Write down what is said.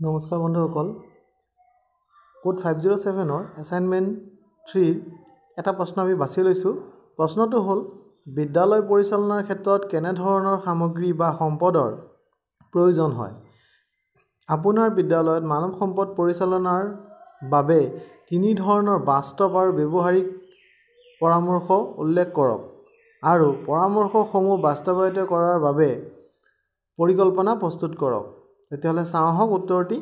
নমস্কাৰ বন্ধুসকল কোড 507 ৰ অ্যাসাইনমেন্ট 3 এটা প্ৰশ্ন আমি বাছি লৈছো প্ৰশ্নটো হ'ল বিদ্যালয় পৰিচালনাৰ ক্ষেত্ৰত কেনে ধৰণৰ সামগ্ৰী বা সম্পদৰ প্ৰয়োজন হয় আপোনাৰ বিদ্যালয়ত মানৱ সম্পদ পৰিচালনাৰ বাবে তিনি ধৰণৰ বাস্তৱ আৰু ব্যৱহাৰিক পৰামৰ্শ উল্লেখ কৰক আৰু পৰামৰ্শসমূহ বাস্তৱায়িত কৰাৰ বাবে পৰিকল্পনা প্ৰস্তুত কৰক তেতিয়াহলে চাওহক উত্তৰটি